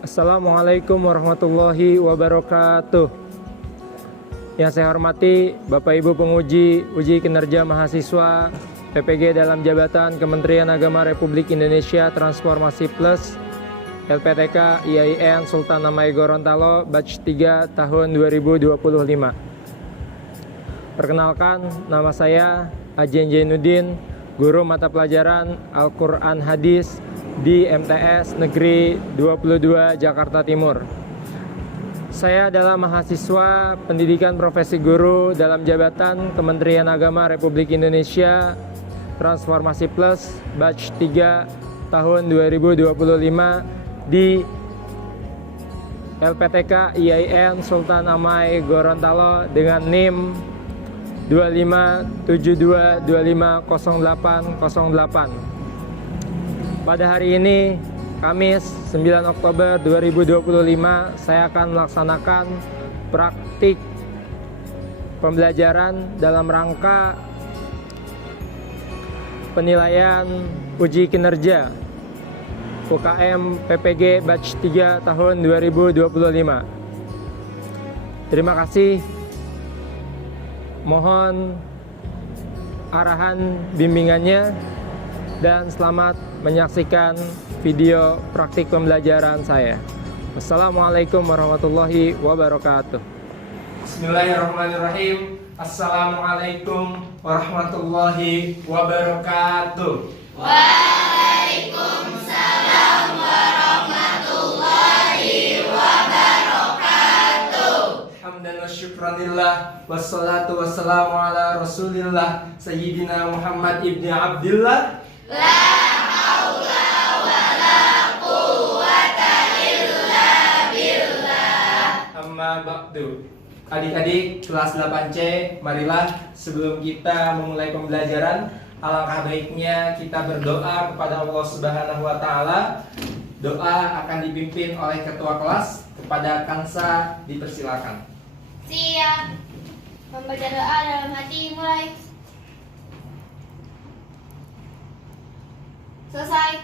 Assalamualaikum warahmatullahi wabarakatuh. Yang saya hormati Bapak Ibu penguji uji kinerja mahasiswa PPG dalam jabatan Kementerian Agama Republik Indonesia Transformasi Plus LPTK IAIN Sultan Namai Gorontalo Batch 3 tahun 2025. Perkenalkan, nama saya Ajen Jainuddin, guru mata pelajaran Al-Quran Hadis di MTS Negeri 22 Jakarta Timur. Saya adalah mahasiswa pendidikan profesi guru dalam jabatan Kementerian Agama Republik Indonesia Transformasi Plus Batch 3 tahun 2025 di LPTK IAIN Sultan Namai Gorontalo dengan NIM 2572250808. Pada hari ini, Kamis 9 Oktober 2025, saya akan melaksanakan praktik pembelajaran dalam rangka penilaian uji kinerja UKM PPG Batch 3 tahun 2025. Terima kasih. Mohon arahan bimbingannya dan selamat menyaksikan video praktik pembelajaran saya. Wassalamualaikum warahmatullahi wabarakatuh. Bismillahirrahmanirrahim. Assalamualaikum warahmatullahi wabarakatuh. Waalaikumsalam warahmatullahi wabarakatuh. Hamdan wa syukranillah, wassalatu wassalamu ala rasulillah Sayyidina Muhammad ibni Abdillah. La haula wala quwwata illa billah. Amma ba'du. Adik-adik kelas 8C, marilah sebelum kita memulai pembelajaran, alangkah baiknya kita berdoa kepada Allah Subhanahu wa taala. Doa akan dipimpin oleh ketua kelas. Kepada Kansa dipersilakan. Siap. Membaca doa dalam hati mulai. Selesai.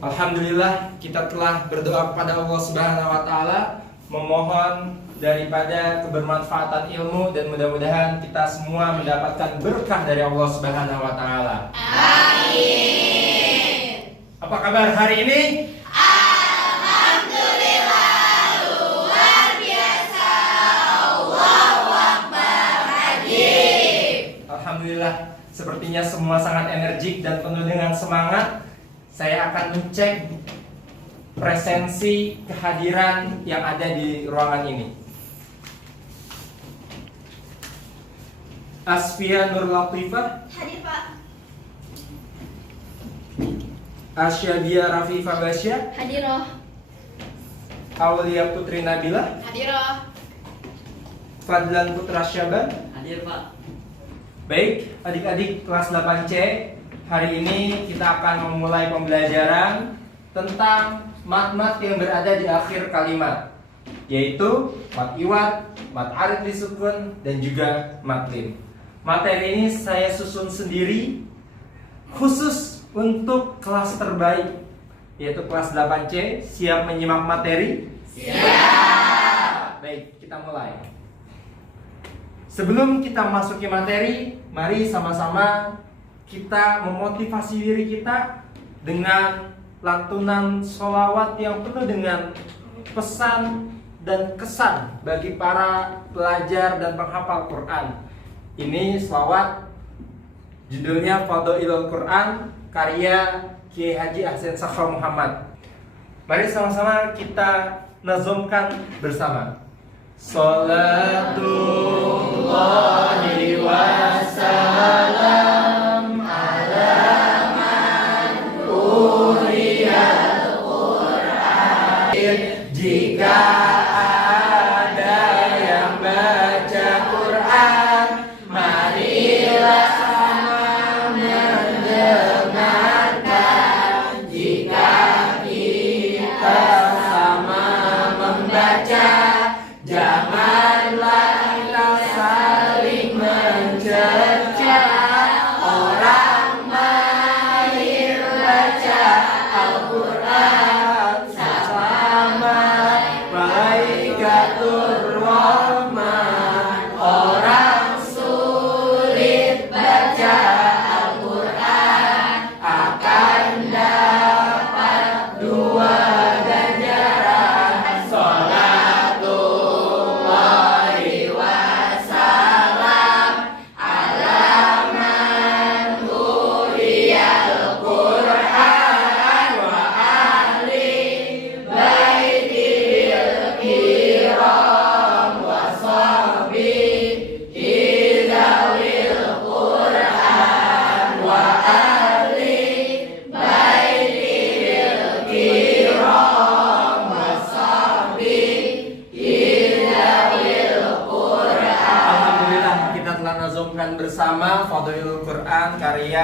Alhamdulillah, kita telah berdoa kepada Allah Subhanahu wa taala, memohon daripada kebermanfaatan ilmu dan mudah-mudahan kita semua mendapatkan berkah dari Allah Subhanahu wa taala. Amin. Apa kabar hari ini? Alhamdulillah, luar biasa. Allahu Akbar. Haji. Alhamdulillah, sepertinya semua sangat energik dan penuh dengan semangat. Saya akan mencek presensi kehadiran yang ada di ruangan ini. Asfia Nur Latifah, Hadir Pak. Asyabia Rafifah Basya, Hadiroh. Aulia Putri Nabila, Hadiroh. Fadlan Putra Syaban. Hadir Pak. Baik, adik-adik kelas 8C, hari ini kita akan memulai pembelajaran tentang mat-mat yang berada di akhir kalimat, yaitu mat iwat, mat arid disukun, dan juga mat lim. Materi ini saya susun sendiri khusus untuk kelas terbaik, yaitu kelas 8C. Siap menyimak materi? Siap. Baik, kita mulai. Sebelum kita masuki materi, mari sama-sama kita memotivasi diri kita dengan lantunan sholawat yang penuh dengan pesan dan kesan bagi para pelajar dan penghafal Quran. Ini sholawat judulnya Fadhailul Quran karya Kiai Haji Ahsan Sakhra Muhammad. Mari sama-sama kita nazomkan bersama. Salatullahi wassalam ala man uriyal Qur'an. Jika ada yang baca Quran, marilah sama mendengarkan. Jika kita sama membaca, janganlah kita saling mencerca.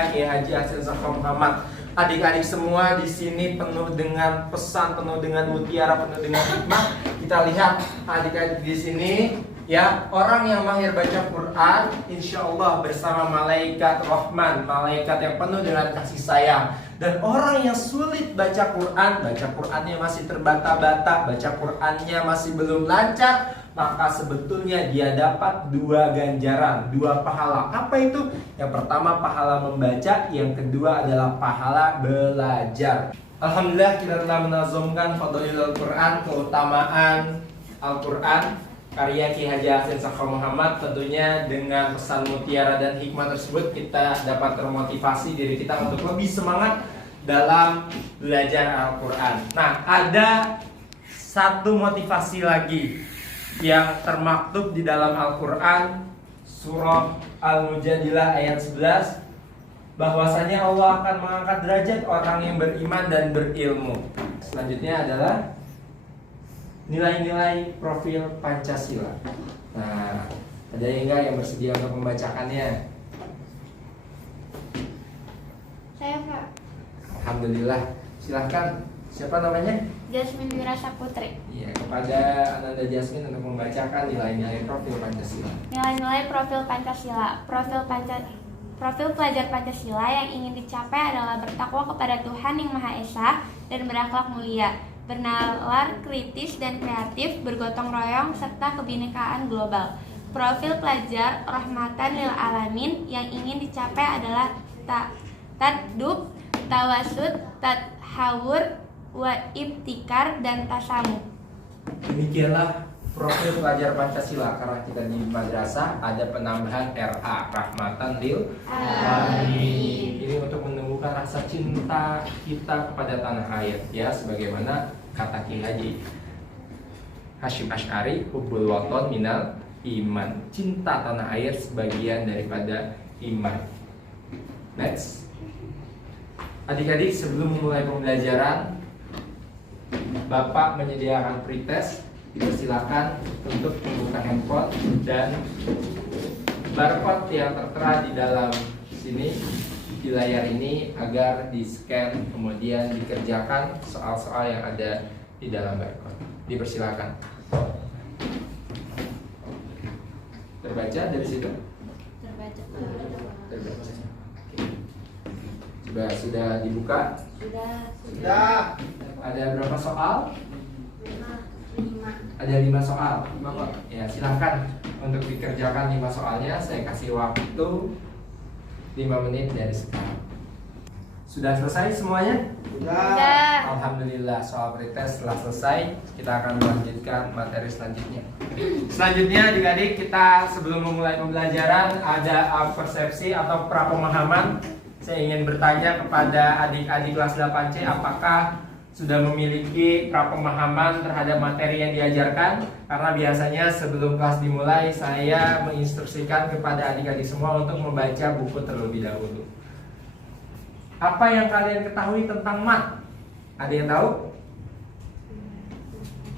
karya Kiai Haji Hasan Saka Muhammad. Adik-adik semua di sini penuh dengan pesan, penuh dengan mutiara, penuh dengan hikmah. Kita lihat adik-adik di sini, ya, orang yang mahir baca Quran, insya Allah bersama malaikat Rahman, malaikat yang penuh dengan kasih sayang. Dan orang yang sulit baca Qurannya masih terbata-bata, baca Qurannya masih belum lancar, maka sebetulnya dia dapat 2 ganjaran, 2 pahala. Apa itu? Yang pertama pahala membaca, yang kedua adalah pahala belajar. Alhamdulillah kita telah menazumkan Fadlul Quran, keutamaan Al-Quran karya Kiai Haji Hasan Saka Muhammad. Tentunya dengan pesan mutiara dan hikmah tersebut kita dapat termotivasi diri kita untuk lebih semangat dalam belajar Al-Quran. Nah, ada satu motivasi lagi yang termaktub di dalam Al-Quran, surah Al-Mujadilah ayat 11, bahwasanya Allah akan mengangkat derajat orang yang beriman dan berilmu. Selanjutnya adalah nilai-nilai profil Pancasila. Nah, ada yang bersedia untuk membacakannya? Saya Kak. Alhamdulillah. Silahkan. Siapa namanya? Jasmine Wirasa Putri. Ya, kepada Ananda Jasmine untuk membacakan nilai-nilai profil Pancasila. Nilai-nilai profil Pancasila. Profil pelajar Pancasila yang ingin dicapai adalah bertakwa kepada Tuhan yang Maha Esa dan berakhlak mulia, bernalar kritis dan kreatif, bergotong royong serta kebinekaan global. Profil pelajar rahmatan lil alamin yang ingin dicapai adalah tadub, tawasud, tadhawur, wa ibtikar, dan tasamu. Demikianlah profil pelajar Pancasila. Karena kita di madrasah ada penambahan RA, rahmatan lil alamin. Ini untuk menumbuhkan rasa cinta kita kepada tanah air, ya, sebagaimana kata Kiai Haji Hasyim Asy'ari, hubbul waton minal iman. Cinta tanah air sebagian daripada iman. Next. Adik-adik, sebelum memulai pembelajaran, Bapak menyediakan pretest. Dipersilakan untuk membuka handphone dan barcode yang tertera di dalam sini di layar ini agar di-scan kemudian dikerjakan soal-soal yang ada di dalam barcode. Dipersilakan. Terbaca dari situ? Terbaca. Terbaca. Coba sudah dibuka? Sudah. Ada berapa soal? 5. Ada 5 soal. Ya, silahkan untuk dikerjakan 5 soalnya. Saya kasih waktu 5 menit dari sekarang. Sudah selesai semuanya? Sudah. Alhamdulillah, soal pretest telah selesai. Kita akan melanjutkan materi selanjutnya. Selanjutnya adik-adik, kita sebelum memulai pembelajaran ada persepsi atau prapemahaman. Saya ingin bertanya kepada adik-adik kelas 8C, apakah sudah memiliki prapemahaman terhadap materi yang diajarkan? Karena biasanya sebelum kelas dimulai saya menginstruksikan kepada adik-adik semua untuk membaca buku terlebih dahulu. Apa yang kalian ketahui tentang mat? Ada yang tahu?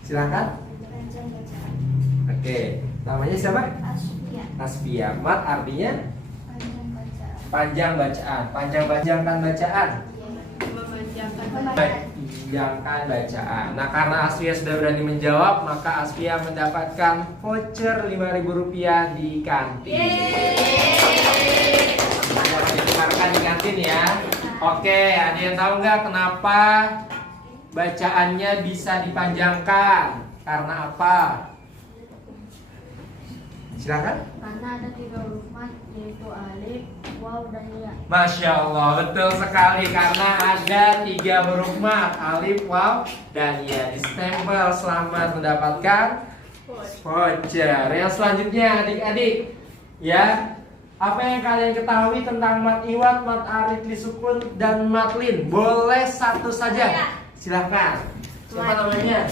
Silakan. Oke, namanya siapa? Tasbiyah. Mat artinya panjang bacaan. Panjangkan bacaan. Panjangkan bacaan. Nah, karena Asfia sudah berani menjawab, maka Asfia mendapatkan voucher Rp5.000 di kantin. Jangan ditukarkan di kantin ya. Oke, ada yang tahu nggak kenapa bacaannya bisa dipanjangkan? Karena apa? Silakan. Karena ada 3 huruf mat, yaitu alif, waw, dan ya. Masya Allah, betul sekali. Karena ada 3 huruf mat, alif, waw, dan ya. Distempel. Selamat mendapatkan voucher. Yang selanjutnya adik-adik, ya, apa yang kalian ketahui tentang mat iwat, mat arid lisukun, dan mat lin? Boleh satu saja. Silahkan. Siapa namanya?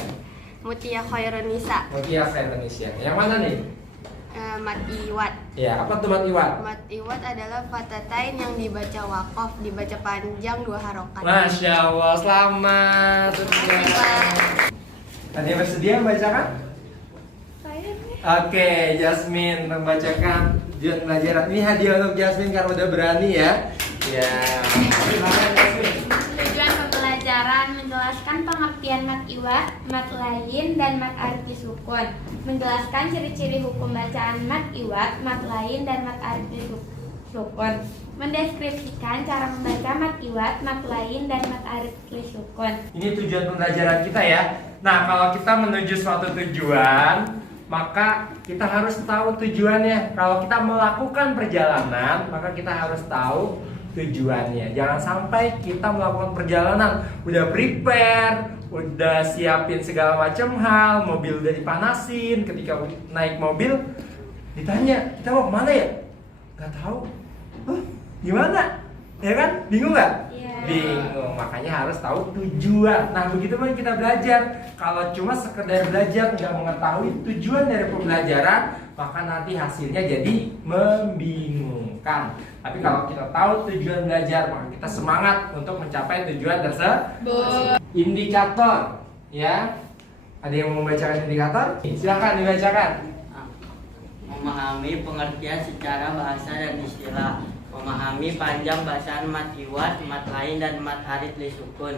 Mutia Khairunisa. Mutia Khairunisa. Yang mana nih? Mat iwat. Ya, apa tuh mat iwat? Mat iwat adalah fatatain yang dibaca wakof, dibaca panjang 2 harokat. Masya Allah, selamat. Ada yang bersedia membacakan? Saya Oke, Jasmine membacakan pelajaran. Ini hadiah untuk Jasmine karena udah berani ya. Ya. Silakan Jasmine. Tujuan pembelajaran menjelaskan pengertian mat iwat, mat lain, dan mat arti sukun. Menjelaskan ciri-ciri hukum bacaan mat iwat, mat lain, dan mat arti sukun. Mendeskripsikan cara membaca mat iwat, mat lain, dan mat arti sukun. Ini tujuan pembelajaran kita ya. Nah, kalau kita menuju suatu tujuan, maka kita harus tahu tujuannya. Kalau kita melakukan perjalanan, maka kita harus tahu tujuannya. Jangan sampai kita melakukan perjalanan udah prepare, udah siapin segala macam hal, mobil udah dipanasin, ketika naik mobil ditanya, "Kita mau kemana ya?" Gak tahu. Gimana? Ya kan? Bingung nggak? Iya. Bingung. Makanya harus tahu tujuan. Nah, begitu pun kita belajar. Kalau cuma sekedar belajar nggak mengetahui tujuan dari pembelajaran, maka nanti hasilnya jadi membingungkan. Tapi kalau kita tahu tujuan belajar, maka kita semangat untuk mencapai tujuan tersebut. Indikator, ya. Ada yang mau membacakan indikator? Silakan dibacakan. Memahami pengertian secara bahasa dan istilah, memahami panjang bacaan mat iwat, mat lain, dan mat arit li sukun.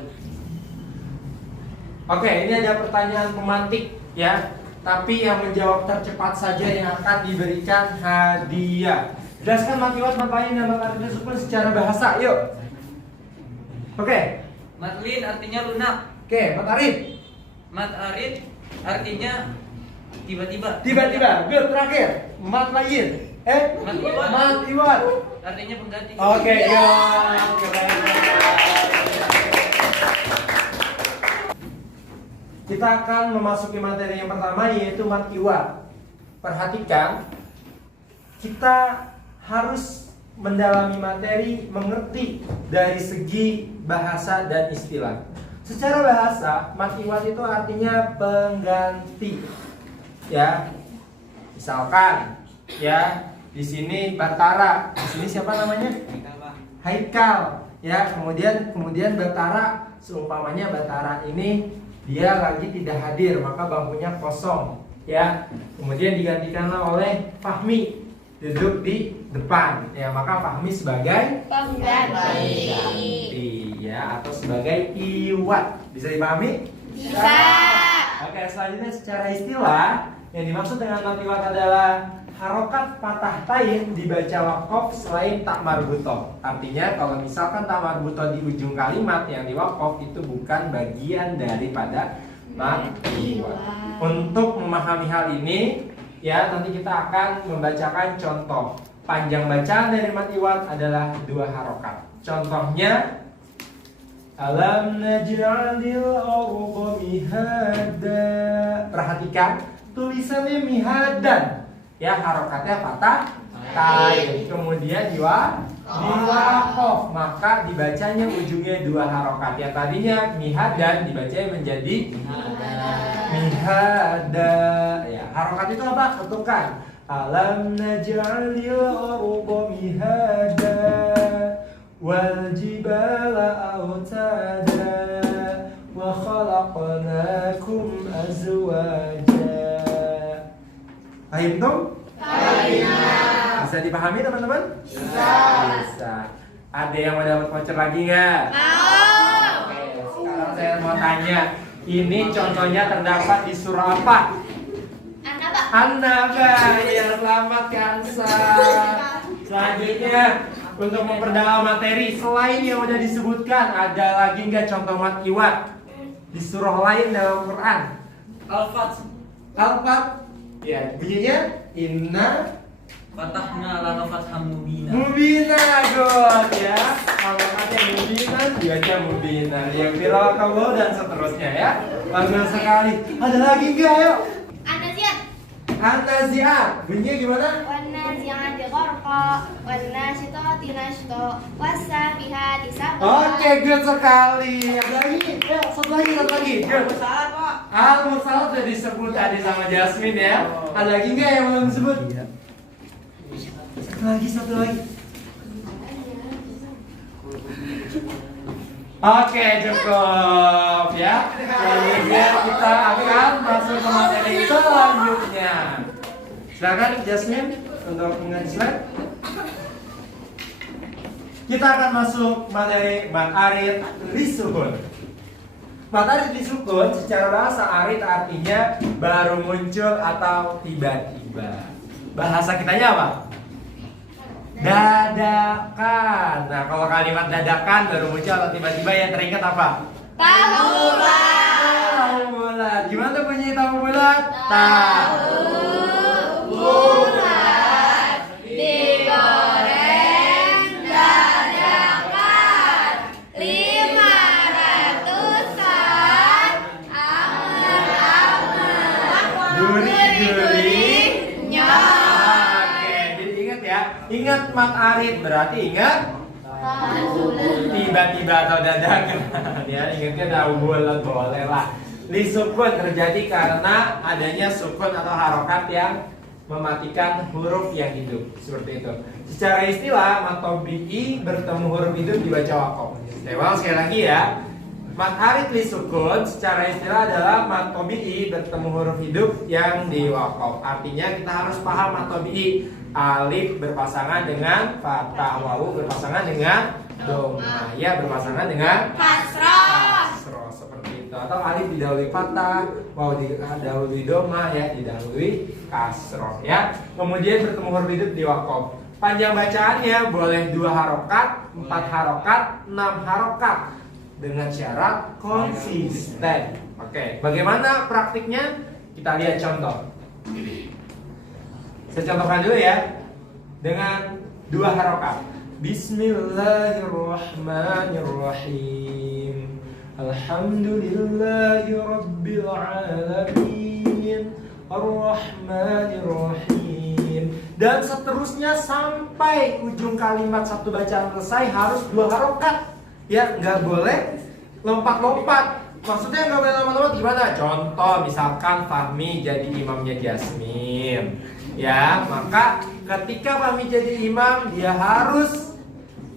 Oke, ini ada pertanyaan pemantik ya. Tapi yang menjawab tercepat saja yang akan diberikan hadiah. Jelaskan mat iwat, mat lain, dan mat arit li sukun secara bahasa. Yuk. Oke. Matlin artinya lunak. Oke, mat arit. Mat arid artinya tiba-tiba. Tiba-tiba. Good, terakhir. Mat lain. Mat iwat. Mat iwat. Artinya pengganti. Oke, good. Kita akan memasuki materi yang pertama, yaitu mat iwat. Perhatikan, kita harus mendalami materi, mengerti dari segi bahasa dan istilah. Secara bahasa, mat iwat itu artinya pengganti. Ya. Misalkan, ya, di sini Batara, di sini siapa namanya? Haikal. Ya, kemudian Batara, seumpamanya Batara ini dia lagi tidak hadir, maka bangkunya kosong, ya. Kemudian digantikanlah oleh Fahmi, duduk di depan, ya. Maka Fahmi sebagai pengganti, ya, atau sebagai iwat. Bisa dipahami? Bisa. Oke, selanjutnya secara istilah, yang dimaksud dengan mat iwat adalah harokat patah tain dibaca wakof selain tak marbutoh. Artinya kalau misalkan tak marbutoh di ujung kalimat yang di wakof itu bukan bagian daripada mat iwat. Untuk memahami hal ini, ya, nanti kita akan membacakan contoh. Panjang bacaan dari mat iwat adalah 2 harokat. Contohnya, alam naj'alil arda mihada. Perhatikan tulisannya mihadan. Ya, harokatnya patah tain. Kemudian diwakof, maka dibacanya ujungnya 2 harokat. Yang tadinya mihadan dibacanya menjadi mihada. Ya, harokat itu apa? Ketukan. Alam naj'alil arda mihada wal jibala autada wa khalaqnakum azwaja. Paham tuh? Bisa dipahami teman-teman? Bisa. Ada yang mau dapat voucher lagi nggak? Oke, sekarang saya mau tanya, ini contohnya terdapat di surah apa? An-Naba. Ya, selamat Kansa. Selanjutnya, untuk memperdalam materi, selain yang udah disebutkan, ada lagi nggak contoh mat iwat di surah lain dalam Quran? Al-Fat. Al-Fat. Ya, bunyinya inna Fatahna lana fatham mubina. mubina, good ya. Harokatnya mubina, dibaca mubina. Yang viral kamu dan seterusnya ya. Bagus sekali. Ada lagi nggak? Yuk. An-Nazi'at. An-Nazi'at. Bunyinya gimana? Wan-nazi'ati gharqa, wan-nashitati nashta, was-sabihati sabha. Oke, good sekali. Ada lagi? Ya, satu lagi. Good. Salah, Pak. Al-Mursalat sudah disebut tadi sama Jasmine ya. Ada lagi nggak yang belum disebut? Satu lagi. Oke, cukup ya. Kemudian kita akan masuk ke materi selanjutnya. Silakan Jasmine untuk mengenai slide. Kita akan masuk materi mat arid lisukun. Mat arid lisukun secara bahasa arid artinya baru muncul atau tiba-tiba. Bahasa kitanya apa? Dadakan. Nah, kalau kalimat dadakan baru muncul atau tiba-tiba yang teringat apa? Tahu bulat. Tahu bulat. Gimana tuh bunyi tahu bulat? Tahu Bulat digoreng dadakan 500-an anget-anget gurih-gurih nyok. Oke, jadi ingat ya. Ingat mat arid berarti ingat tiba-tiba atau dadakan. Ya, ingatnya tahu bulat boleh lah. Lisukun terjadi karena adanya sukun atau harokat yang mematikan huruf yang hidup, seperti itu. Secara istilah mat tabi'i bertemu huruf hidup dibaca wakof. Saya ulang sekali lagi ya. Mat arid lisukun secara istilah adalah mat tabi'i bertemu huruf hidup yang di wakof. Artinya kita harus paham mat tabi'i. Alif berpasangan dengan fathah, wawu berpasangan dengan doma, ya berpasangan dengan Kasroh. kasroh, seperti itu. Atau alif didahului fathah, wawu didahului doma, ya didahului kasroh, ya. Kemudian bertemu huruf hidup di wakof. Panjang bacaannya boleh 2 harokat, 4 harokat, 6 harokat dengan syarat konsisten. Oke, bagaimana praktiknya? Kita lihat contoh. Saya contohkan dulu ya dengan 2 harokat. Bismillahirrahmanirrahim. Alhamdulillahirabbil alamin. Ar-Rahmanirrahim. Dan seterusnya sampai ujung kalimat satu bacaan selesai harus 2 harokat. Ya, nggak boleh lompat-lompat. Maksudnya nggak boleh lompat-lompat gimana? Contoh misalkan Fahmi jadi imamnya Jasmine. Ya, maka ketika Fahmi jadi imam dia harus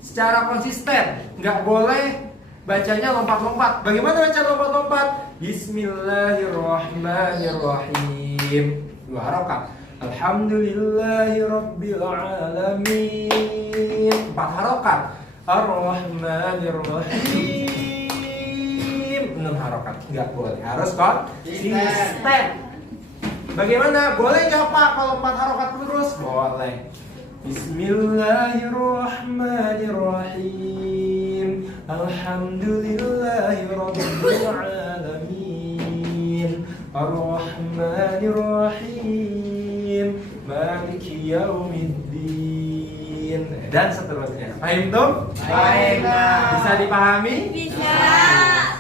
secara konsisten, nggak boleh bacanya lompat-lompat. Bagaimana baca lompat-lompat? Bismillahirrahmanirrahim. 2 harokat. Alhamdulillahirabbil alamin. 4 harokat. Ar-Rahmanirrahim. 6 harokat. Nggak boleh, harus konsisten. Bagaimana? Boleh nggak Pak kalau 4 harokat terus? Boleh. Bismillahirrahmanirrahim. Alhamdulillahirabbil alamin. Ar-Rahmanirrahim. Maliki yaumiddin. Dan seterusnya. Paham tuh? Paham. Bisa dipahami? Bisa.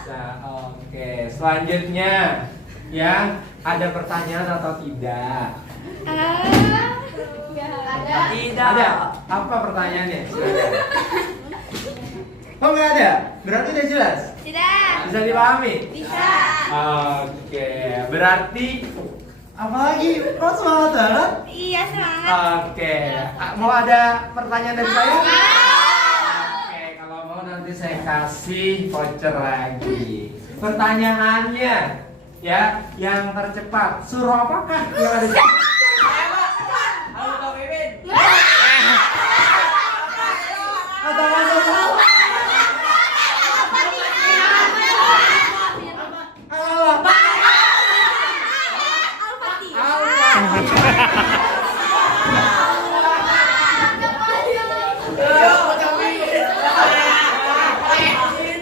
Bisa. Oke, selanjutnya ya, ada pertanyaan atau tidak? Ada. Ada. Apa pertanyaannya? Silakan. Oh, nggak ada? Berarti udah jelas? Tidak. Bisa dipahami? Bisa. Oke, berarti apa lagi? Oh, semangat banget. Iya, semangat. Oke, mau ada pertanyaan dari saya? Oke, kalau mau nanti saya kasih voucher lagi. Pertanyaannya, ya, yang tercepat. Surah apakah yang ada di Halo Kak Bebin. atau masuk tahu?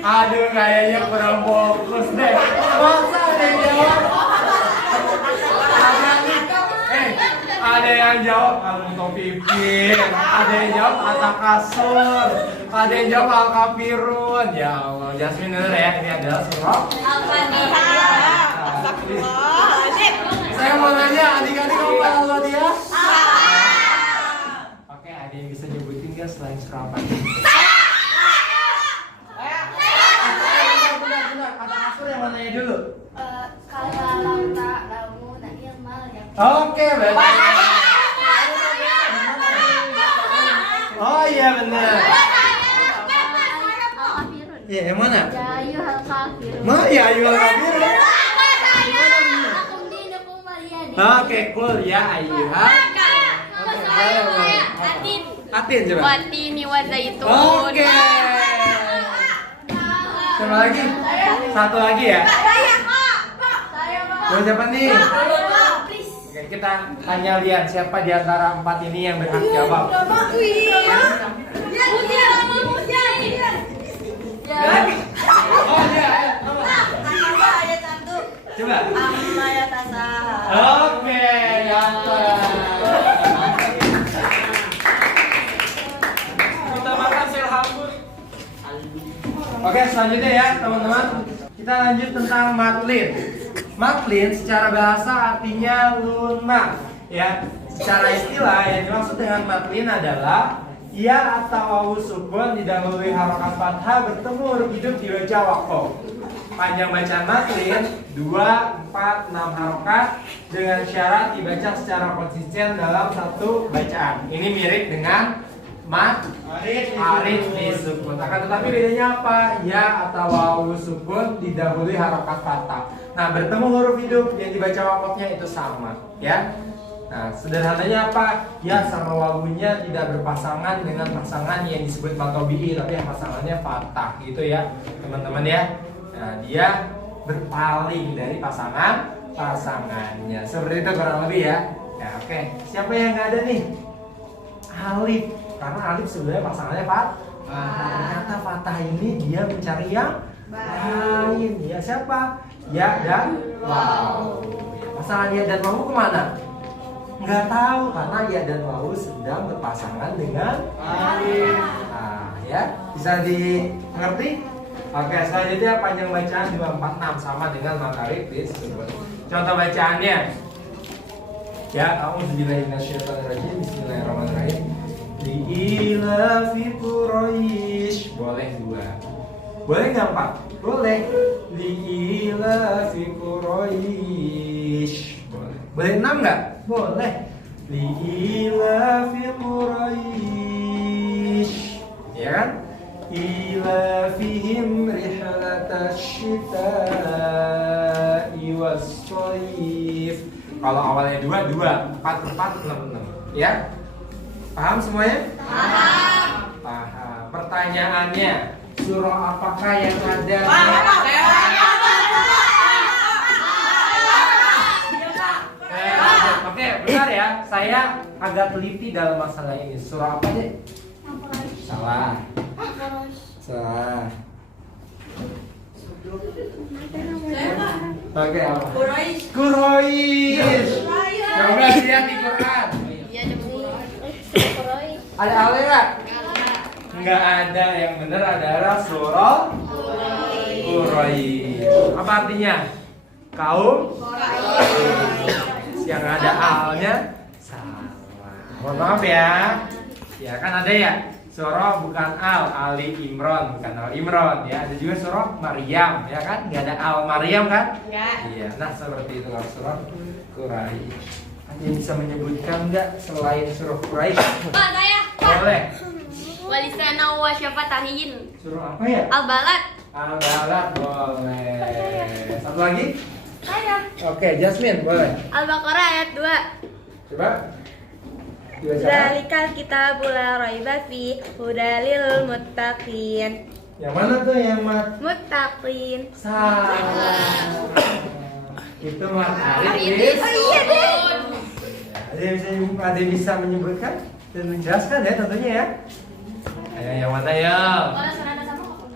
Aduh, kayaknya kurang fokus deh. Masa ada yang jawab? Ada yang jawab Al-Mutaffifin, ada yang jawab At-Takasur, ada yang jawab Al-Kafirun. Ya Allah, Jasmine denger ya, ini adalah surah Al-Fatihah. Saya mau nanya, adik-adik kamu pada Al-Fatihah? Oke, ada yang bisa nyebutin gak selain surah apa? Benar, At-Takasur yang mananya dulu? Kalau tak kamu tak ilmal ya. Oke, berarti. Oh iya benar. Al-Kafirun. Iya, yang mana? Ya ayyuhal kafirun. Ya ayyuhal kafirun. Lakum dinukum waliya din. Oke, cool ya ayyuhal. Adib. Atin coba. Watini wa zaitun. Oke. Coba lagi. Satu lagi ya. Mau siapa nih? Oke, kita tanya lihat siapa di antara 4 ini yang berhak jawab. Oh dia. Coba. Oke, dapat. Kita makan silhambut. Oke, selanjutnya ya teman-teman. Kita lanjut tentang matlin. Matlin secara bahasa artinya lunak. Ya, secara istilah yang dimaksud dengan matlin adalah ya atau wawu sukun didahului harokat fathah bertemu huruf hidup dibaca waqaf. Panjang bacaan matlin 2, 4, 6 harokat dengan syarat dibaca secara konsisten dalam satu bacaan. Ini mirip dengan arid disukun. Akan tetapi bedanya apa? Ya atau wawu sukun didahului harokat fathah. Nah, bertemu huruf hidup yang dibaca waqafnya itu sama, ya. Nah, sederhananya apa? Ya sama wawunya tidak berpasangan dengan pasangan yang disebut matobi'i, tapi yang pasangannya fathah gitu ya, teman-teman ya. Nah, dia berpaling dari pasangannya. Seperti itu kurang lebih ya. Ya, oke. Siapa yang nggak ada nih? Alif. Karena alif sebenarnya pasangannya fathah. Ternyata fathah ini dia mencari yang lain. Ya siapa? Ya dan waw. Pasangan ya dan waw kemana? Nggak tahu karena ya dan waw sedang berpasangan dengan alif. Nah, ya bisa dimengerti? Oke, selanjutnya panjang bacaan 246 sama dengan makarib disebut. Contoh bacaannya. Ya, a'udzubillahi minasyaitonirrajim. Bismillahirrahmanirrahim. Li'ilafi Quraisy. Boleh 2. Boleh nggak 4? Boleh. Li'ilafi Quraisy. Boleh. Boleh 6 nggak? Boleh. Li'ilafi Quraisy. Ya kan? Ilafihim rihlatash syita'i was-shayf. Kalau awalnya 2, 4, 4, 6. Ya? Paham semuanya? Paham. Pertanyaannya, surah apakah yang ada? Oke, benar ya. Saya agak teliti dalam masalah ini. Surah apa deh? Salah. Oke, apa? Quraisy. Coba lihat di Quran. Ada alif nggak? Nggak ada. Yang benar adalah surah Quraisy. Apa artinya? Kaum yang ada alnya salah. Mohon maaf ya. Ya kan ada ya. Surah bukan Ali Imran, bukan Al Imran ya. Ada juga surah Maryam ya kan? Nggak ada Al Maryam kan? Iya. Nah seperti itu surah Quraisy. Ada yang bisa menyebutkan nggak selain surah Quraisy? Pak, saya. Boleh. Walisana wa syafatahin. Surah apa ya? Al-Balad. Al-Balad boleh. Satu lagi? Saya. Oke, Jasmine boleh. Al-Baqarah ayat 2. Coba. Dibacakan. Zalikal kitabul la raiba fi hudalil muttaqin. Yang mana tuh yang Muttaqin. salah? Itu mat Arid Arid. Oh iya deh. Ada yang bisa menyebutkan dan menjelaskan ya tentunya ya. Ayo yang mana ya? Kalau surahnya sama apa?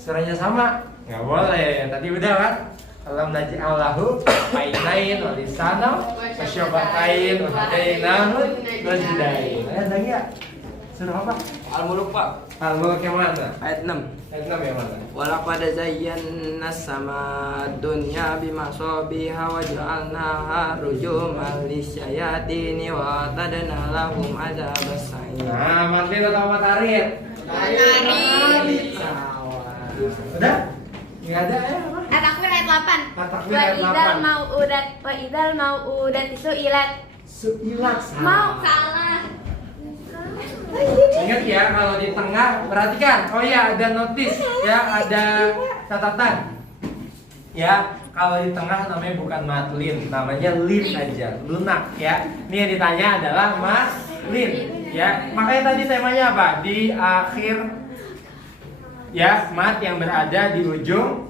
Surahnya sama? Nggak boleh. Tadi udah kan? Alam naj'alahu ainain wa lisanan wa syafatain wa hadainahu najdain. Ada enggak? Surah apa? Al-Muluk, Pak. Al-Mulk yang mana? Ayat 6. Ayat 6 yang mana? Walaqad zayyana as-samaa dunya bimasabiha wa ja'alnaha rujuman lisyayatini wa atadna lahum adzabas sa'ir. Nah, Martin atau Matarit? Matarit. Salah. Udah? Nggak ada ya? Apa? At-Takwir ayat 8. At-Takwir ayat 8. Wa idzal mau'udat su'ilat. Su'ilat. Mau salah. Ingat ya kalau di tengah perhatikan. Oh ya ada notis ya ada catatan. ya. Kalau di tengah namanya bukan matlin, namanya lin aja, lunak ya. Ini yang ditanya adalah matlin ya. Makanya tadi temanya apa? Di akhir ya, mat yang berada di ujung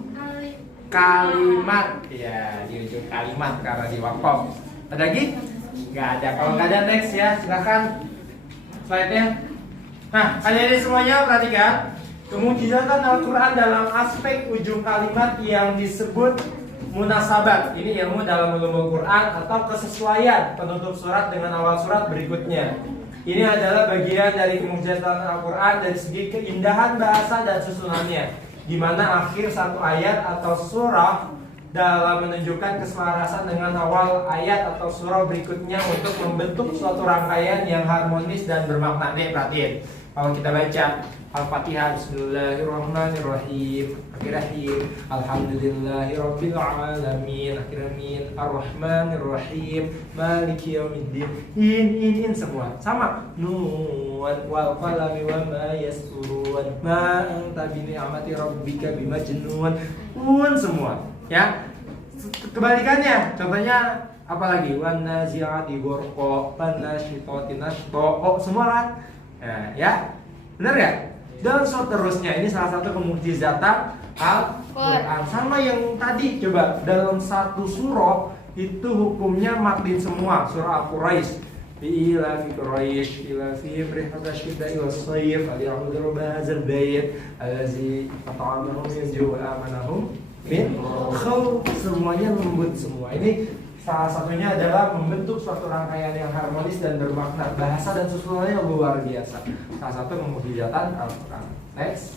kalimat ya, di ujung kalimat karena di wakaf. Ada lagi? Nggak ada. Kalau nggak ada next ya, silakan slide-nya. Nah, hadirin semuanya perhatikan kemujizatan Al-Quran dalam aspek ujung kalimat yang disebut munasabat. Ini ilmu dalam ulumul Quran atau kesesuaian penutup surat dengan awal surat berikutnya. Ini adalah bagian dari kemujizatan Al-Quran dari segi keindahan bahasa dan susunannya, di mana akhir satu ayat atau surah dalam menunjukkan keselarasan dengan awal ayat atau surah berikutnya untuk membentuk suatu rangkaian yang harmonis dan bermakna. Nih, perhatiin. Kalau kita baca Al-Fatihah, Bismillahirrahmanirrahim, akhir-akhir, Alhamdulillahirabbil alamin, akhir-akhir, Ar-Rahmanirrahim, Maliki yaumiddin. In semua sama. Nun wal qalami wa ma yasturun, ma anta bi ni'mati rabbika bimajnun. Semua, ya. Kebalikannya, contohnya apa lagi? Wan nazi'ati gharqa, wan nasyitati nashta. Semua kan? Nah, ya. Benar ya? Dan seterusnya, ini salah satu kemukjizatan Al-Quran. Sama yang tadi, coba dalam satu surah itu hukumnya matlin semua. Surah Al-Quraisy, ila fi Quraisy ila fi rihlat asyida ila sayf aliya'udhu bahazal bayt alazi at'amahum min ju' wa amanahum min khawf. Semuanya lembut semua. Ini salah satunya adalah membentuk suatu rangkaian yang harmonis dan bermakna. Bahasa dan susunannya luar biasa. Salah satu kemujizatan Al-Quran. Next.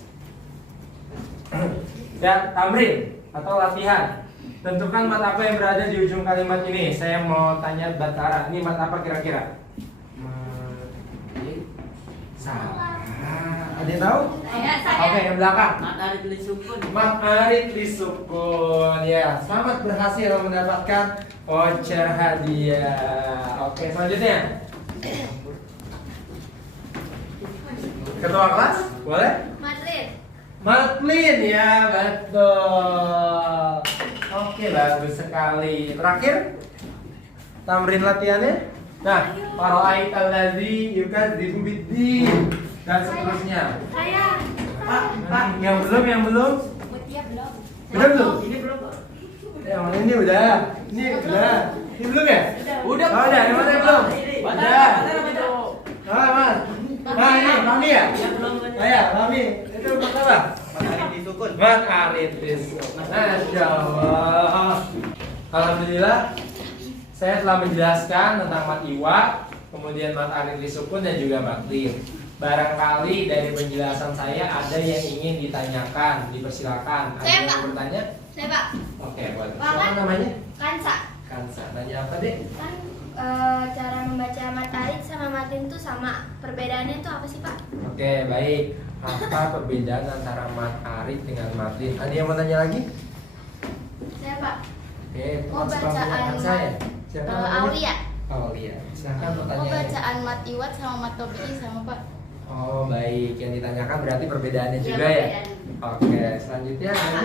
Ya, tamrin atau latihan. Tentukan mat apa yang berada di ujung kalimat ini. Saya mau tanya Batara, ini mat apa kira-kira? Salah. Ada yang tahu? Oke, yang belakang. Mat arid li sukun. Mat arid li sukun. Ya, selamat berhasil mendapatkan voucher hadiah. Oke, selanjutnya. Ketua kelas, boleh? Matlin ya, betul. Oke, bagus sekali. Terakhir, tamrin latihannya. Nah, para'ait allazi yukadzibu biddin dan seterusnya. Pak, yang belum? Belum? Ini belum. Yang mana ini udah? Ini udah. Ini belum ya? Udah. Oh, udah. Yang mana yang belum? Udah. Oh, Mas. Nah, ini Mami ya? Ya belum. Ayah, Mami. Itu mat apa? Mat arid li sukun. Mat arid li sukun. Masya Allah. Alhamdulillah, saya telah menjelaskan tentang mat iwa, kemudian mat arid li sukun dan juga matlin. Barangkali dari penjelasan saya ada yang ingin ditanyakan, dipersilakan. Ada yang mau bertanya? Saya Pak, Oke, boleh. Siapa namanya? Kansa. Kansa. Tanya apa, Dek? Kan cara membaca mat arid sama matlin itu sama. Perbedaannya itu apa sih Pak? Oke, baik. Apa perbedaan antara mat arid dengan matlin? Ada yang mau tanya lagi? Saya Pak. Oke, Oh, bacaan saya. Siapa namanya? Aulia. Aulia. Silakan Oh, pertanyaannya. bacaan mat iwat sama mat tobi'i sama Pak. Oh, baik. Yang ditanyakan berarti perbedaannya juga ya? Perbedaan. Oke, selanjutnya ada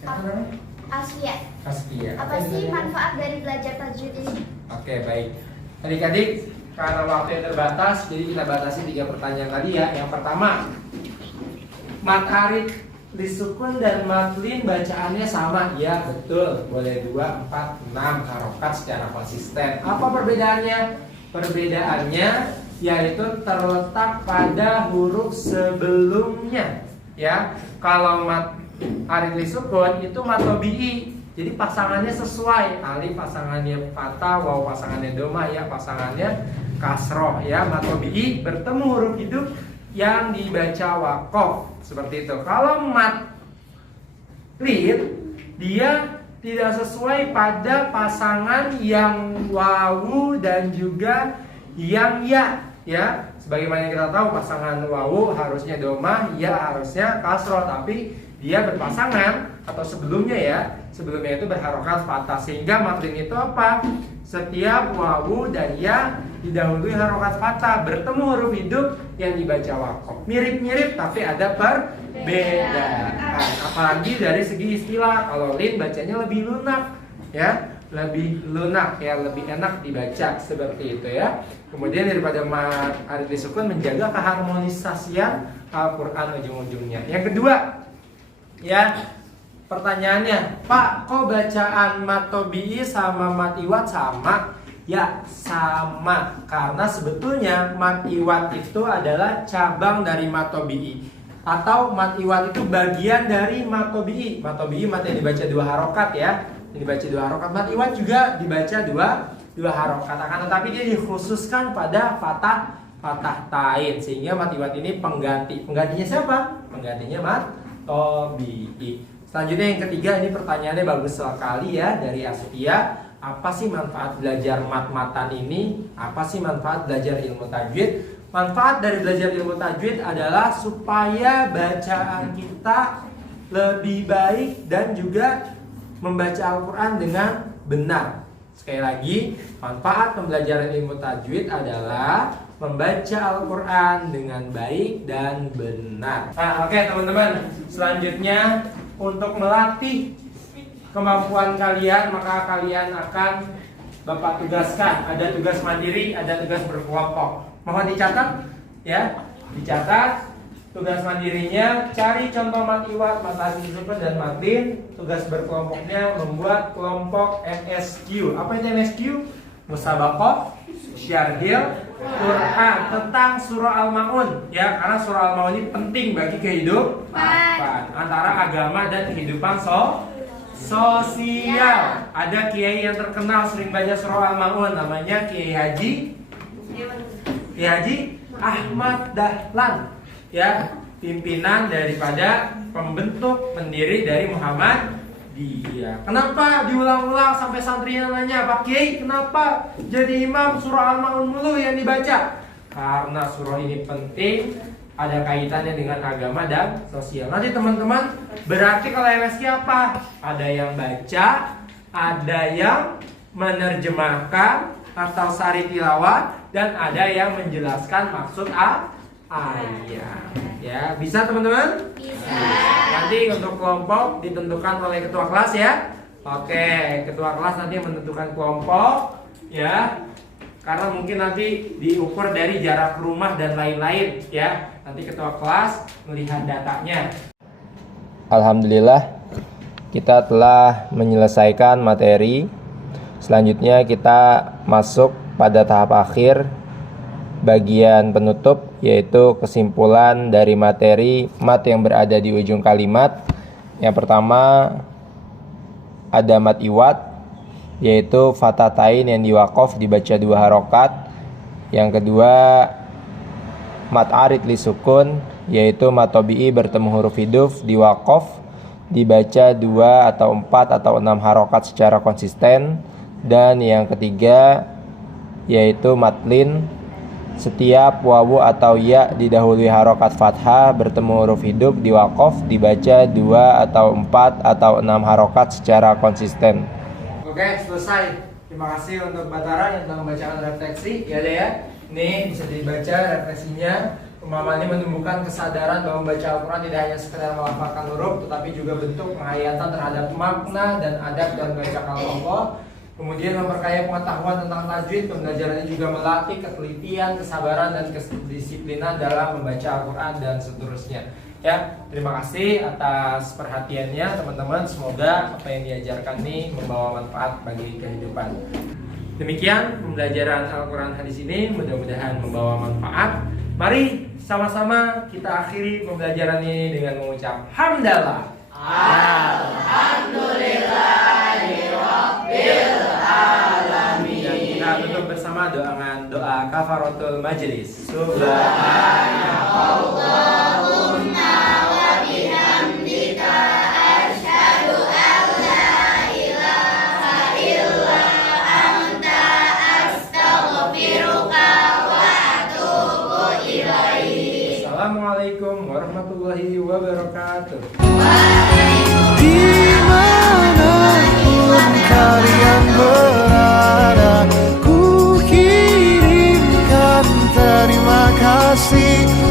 siapa namanya? Aslia. Asfia. Apa sih manfaat dari belajar tajwid ini? Oke, baik. Adik-adik, karena waktu yang terbatas, jadi kita batasi 3 pertanyaan tadi ya. Yang pertama, mat arid li sukun dan matlin bacaannya sama? Ya, betul. Boleh 2, 4, 6 harokat secara konsisten. Apa perbedaannya? Perbedaannya yaitu terletak pada huruf sebelumnya. Ya, kalau mat arid li sukun itu mat tobi'i. Jadi pasangannya sesuai. Alif pasangannya fathah, waw pasangannya domah, ya pasangannya kasroh. Ya, mat tobi'i bertemu huruf hidup yang dibaca waqaf. Seperti itu. Kalau mat lin, dia tidak sesuai pada pasangan yang wawu dan juga yang ya. Sebagaimana yang kita tahu, pasangan wawu harusnya domah, ya harusnya kasroh, tapi dia berpasangan atau sebelumnya itu berharokat fathah, sehingga matlin itu apa? Setiap wawu dan ya didahului harokat fathah, bertemu huruf hidup yang dibaca waqaf. Mirip-mirip tapi ada perbedaan. bedakan. Apalagi dari segi istilah, kalau lin bacanya lebih lunak, ya, lebih lunak, ya, lebih enak dibaca seperti itu ya. Kemudian daripada mat arid lisukun menjaga keharmonisasian Al-Quran ujung-ujungnya. Yang kedua, ya, pertanyaannya, Pak, kok bacaan mat tobi'i sama mat iwat sama? Ya, sama, karena sebetulnya mat iwat itu adalah cabang dari mat tobi'i, atau mat iwat itu bagian dari mat tobi'i. Mat tobi'i mat yang dibaca 2 harokat ya, yang dibaca 2 harokat. Mat iwat juga dibaca dua harokat, akan tetapi dia dikhususkan pada fatah tain, sehingga mat iwat ini penggantinya siapa? Penggantinya mat tobi'i. Selanjutnya yang ketiga, ini pertanyaannya bagus sekali ya, dari Astia. Apa sih manfaat belajar mat-matan ini? Apa sih manfaat belajar ilmu tajwid? Manfaat dari belajar ilmu tajwid adalah supaya bacaan kita lebih baik dan juga membaca Al-Quran dengan benar. Sekali lagi, manfaat pembelajaran ilmu tajwid adalah membaca Al-Quran dengan baik dan benar. Nah, oke teman-teman, selanjutnya untuk melatih kemampuan kalian, maka kalian akan Bapak tugaskan. Ada tugas mandiri, ada tugas berkelompok. Mohon dicatat ya, dicatat. Tugas mandirinya cari contoh mat iwat, mat arid lisukun dan mat lin. Tugas berkelompoknya membuat kelompok MSQ. Apa itu MSQ? Musabaqah Syarhil Quran, tentang surah Al-Maun ya, karena surah Al-Maun ini penting bagi kehidupan antara agama dan kehidupan sosial. Ada kiai yang terkenal sering baca surah Al-Maun, namanya Kiai Haji Ahmad Dahlan ya, pimpinan daripada pembentuk pendiri dari Muhammadiyah. Kenapa diulang-ulang sampai santrinya nanya, Pak Kiai, kenapa jadi imam surah Al-Maun mulu yang dibaca? Karena surah ini penting, ada kaitannya dengan agama dan sosial. Nanti teman-teman, berarti kalau MSQ apa? Ada yang baca, ada yang menerjemahkan atau sari tilawah, dan ada yang menjelaskan maksud ayat. Ya, bisa teman-teman? Bisa. Nanti untuk kelompok ditentukan oleh ketua kelas ya. Oke, ketua kelas nanti menentukan kelompok ya. Karena mungkin nanti diukur dari jarak rumah dan lain-lain ya. Nanti ketua kelas melihat datanya. Alhamdulillah, kita telah menyelesaikan materi. Selanjutnya kita masuk pada tahap akhir, bagian penutup, yaitu kesimpulan dari materi mat yang berada di ujung kalimat. Yang pertama ada mat iwat, yaitu fatatain yang diwaqaf dibaca 2 harokat. Yang kedua mat arid lisukun, yaitu mat tobi'i bertemu huruf hiduf diwaqaf dibaca 2 atau 4 atau 6 harokat secara konsisten. Dan yang ketiga yaitu mat lin, setiap wawu atau ya didahului harokat fathah bertemu huruf hidup diwaqaf dibaca 2 atau 4 atau 6 harokat secara konsisten. Oke, selesai. Terima kasih untuk Batara yang telah membacakan refleksi. Ya deh ya. Ini bisa dibaca refleksinya. Pemahaman ini menumbuhkan kesadaran bahwa membaca Al-Quran tidak hanya sekedar melafalkan huruf, tetapi juga bentuk penghayatan terhadap makna dan adab dan baca Allah. Kemudian memperkaya pengetahuan tentang tajwid. Pembelajaran ini juga melatih ketelitian, kesabaran, dan kedisiplinan dalam membaca Al-Quran dan seterusnya. Ya, terima kasih atas perhatiannya teman-teman. Semoga apa yang diajarkan ini membawa manfaat bagi kehidupan. Demikian pembelajaran Al-Quran hadis ini, mudah-mudahan membawa manfaat. Mari sama-sama kita akhiri pembelajaran ini dengan mengucap hamdalah. Alhamdulillahirabbil alamin. Dan kita tutup bersama doa kafaratul majelis. Subhanallahumma wa bihamdika asyhadu an la ilaha illa anta astaghfiruka wa atubu ilaik. Assalamualaikum warahmatullahi wabarakatuh.